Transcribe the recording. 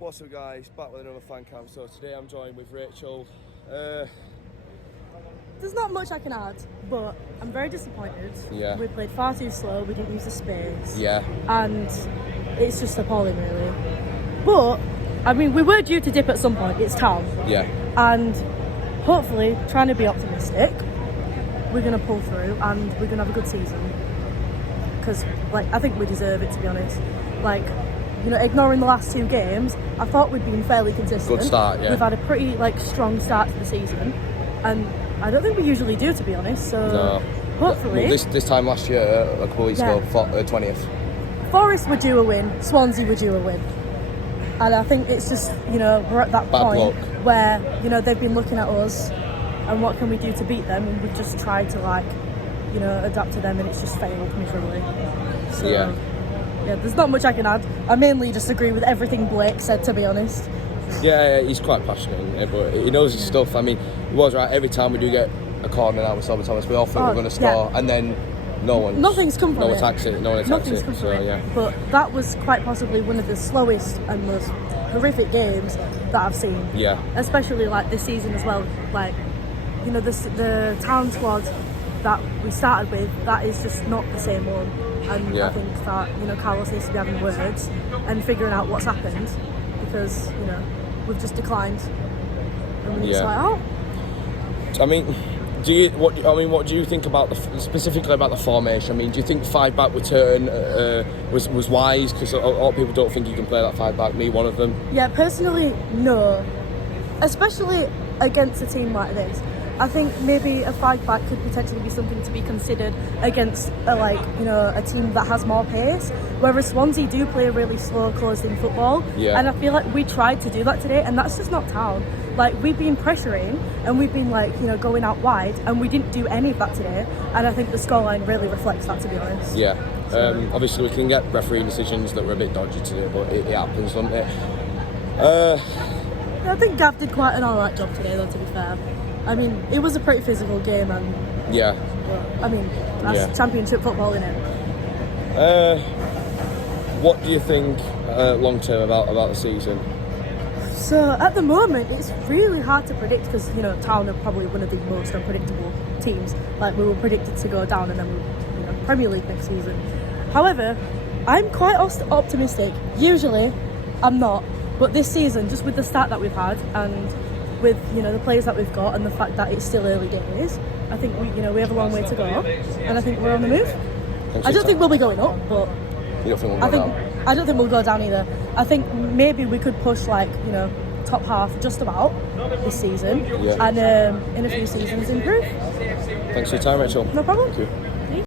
What's up guys, back with another fan cam. So today I'm joined with Rachel. There's not much I can add, but I'm very disappointed. Yeah. We played far too slow, we didn't use the space. Yeah. And it's just appalling really. But, I mean, we were due to dip at some point, it's town. Yeah. And hopefully, trying to be optimistic, we're going to pull through and we're going to have a good season. Because, I think we deserve it, to be honest. Ignoring the last two games, I thought we'd been fairly consistent. Good start, yeah. We've had a pretty, strong start to the season. And I don't think we usually do, to be honest. So, No. hopefully... Well, this time last year, a couple of weeks ago, 20th. Forest would do a win, Swansea would do a win. And I think it's just, we're at that Bad point luck. where, they've been looking at us and what can we do to beat them, and we've just tried to, adapt to them, and it's just failed miserably. So, Yeah, there's not much I can add. I mainly just agree with everything Blake said, to be honest. Yeah, he's quite passionate, but he knows his stuff. I mean, he was right. Every time we do get a corner now with Silver Thomas, we all think we're going to score, and then nothing's come from it. No one attacks it. Nothing's come from it. Yeah. But that was quite possibly one of the slowest and most horrific games that I've seen. Yeah. Especially this season as well. The town squad that we started with, that is just not the same one. And I think that Carlos needs to be having words and figuring out what's happened, because we've just declined. And it's I mean, what do you think about specifically about the formation? I mean, do you think 5-back return was wise? Because a lot of people don't think you can play that 5-back. Me, one of them. Yeah, personally, no. Especially against a team like this. I think maybe a 5-back could potentially be something to be considered against a team that has more pace. Whereas Swansea do play a really slow, closed-in football. Yeah. And I feel like we tried to do that today, and that's just not town. We've been pressuring and we've been going out wide, and we didn't do any of that today. And I think the scoreline really reflects that, to be honest. Yeah. Obviously, we can get referee decisions that were a bit dodgy today, but it happens, doesn't it? I think Gav did quite an alright job today, though, to be fair. I mean, it was a pretty physical game, and that's championship football, innit? What do you think long term about the season? So at the moment, it's really hard to predict, because Town are probably one of the most unpredictable teams. We were predicted to go down, and then we Premier League next season. However, I'm quite optimistic. Usually, I'm not, but this season, just with the start that we've had, and with the players that we've got, and the fact that it's still early days, I think we have a long way to go, and I think we're on the move. I don't think we'll be going up, but you don't think we'll go down? I don't think we'll go down either. I think maybe we could push top half just about this season, and in a few seasons improve. Thanks for your time, Rachel. No problem. Thank you.